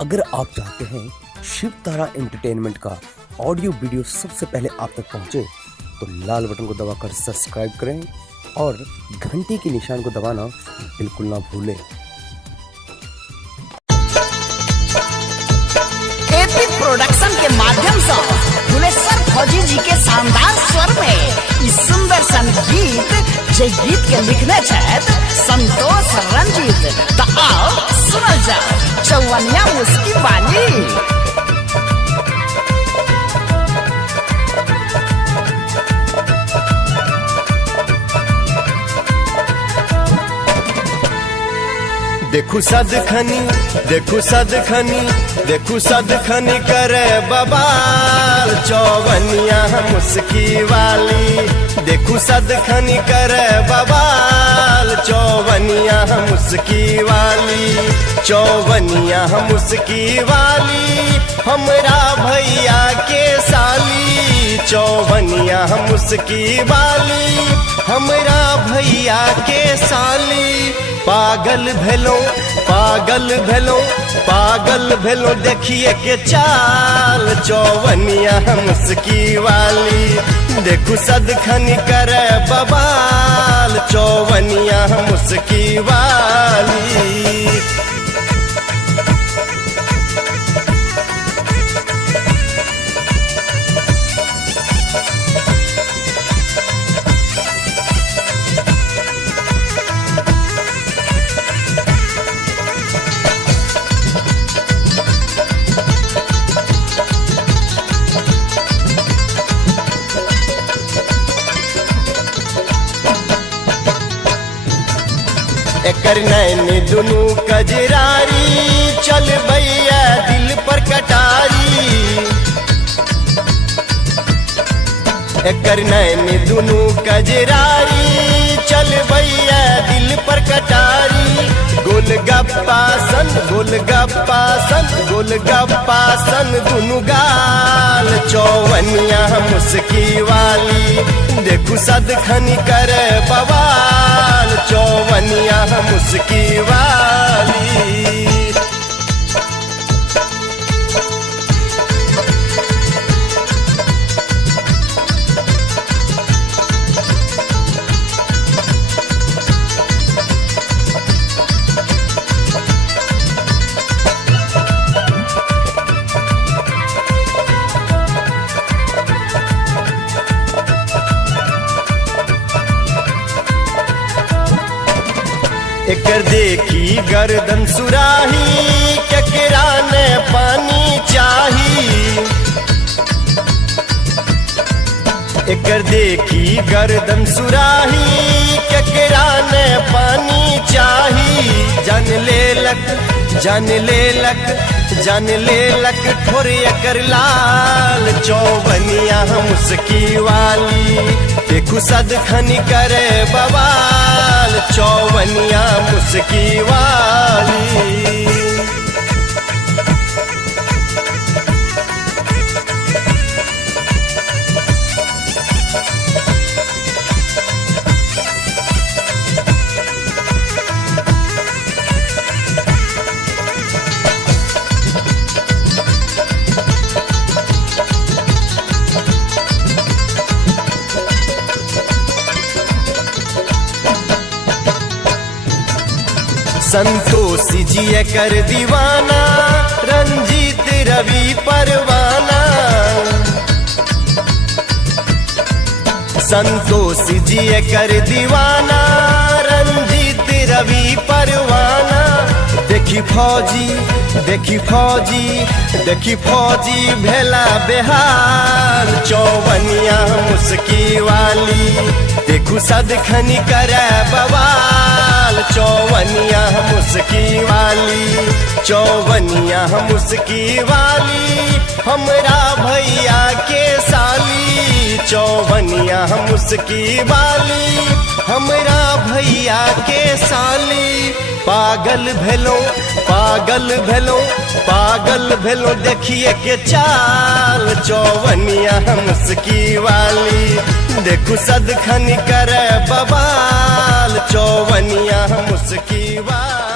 अगर आप चाहते हैं शिव तारा एंटरटेनमेंट का ऑडियो वीडियो सबसे पहले आप तक पहुंचे तो लाल बटन को दबाकर सब्सक्राइब करें और घंटी के निशान को दबाना बिल्कुल ना भूलें। एपी प्रोडक्शन के माध्यम से भुलेश्वर फौजी जी के शानदार स्वर में इस सुंदर संगीत जे गीत के लिखने छथि संतोष रंजीत। तो आओ सुनल जाओ चौवनिया मुस्की वाली। देखू सदखनी करे बबाल चौवनिया मुस्की वाली। देखू सदखनी करे बबाल चौवनिया मुस्की वाली। चौवनिया मुस्की वाली हमरा भैया के साली। चौवनिया मुस्की वाली हमरा भैया के साली। पागल भेलो देखिए के चाल चौवनिया मुस्की वाली। देखू सदखनी करे बबाल चौवनिया मुस्की वाली। एकर नैन दुनू कजरारी चल भैया दिल पर कटारी। एकर नैन दुनू कजरारी चल भैया दिल पर कटारी। गोलगप्पा सन दुनू गाल चौवनिया मुस्की वाली। देखू सदखनी करे बवाल चौवनिया मुस्की वाली। एकर देखी गर्दन सुराही केकरा ने पानी चाही। एकर देखी गर्दन सुराही केकरा ने पानी चाही। जान लेलक ठोर एकर लाल चौवनिया मुस्की वाली। देखू सदखनी करे बवाल चौवनिया मुस्की वाली। संतोषी जी कर दीवाना रंजीत रवि परवाना। संतोषी जी कर दीवाना रंजीत रवि परवाना। देखी फौजी भेला बेहाल चौवनिया मुस्की वाली। देखू सदखनी करे बवाल चौवनिया मुस्की वाली। चौवनिया मुस्की वाली हमरा भैया के साली। चौवनिया मुस्की वाली हमरा भैया के साली। पागल भेलो देखिए के चाल चौवनिया मुस्की वाली। देखू सदखनी करे बवाल चौवनिया मुस्की वाली।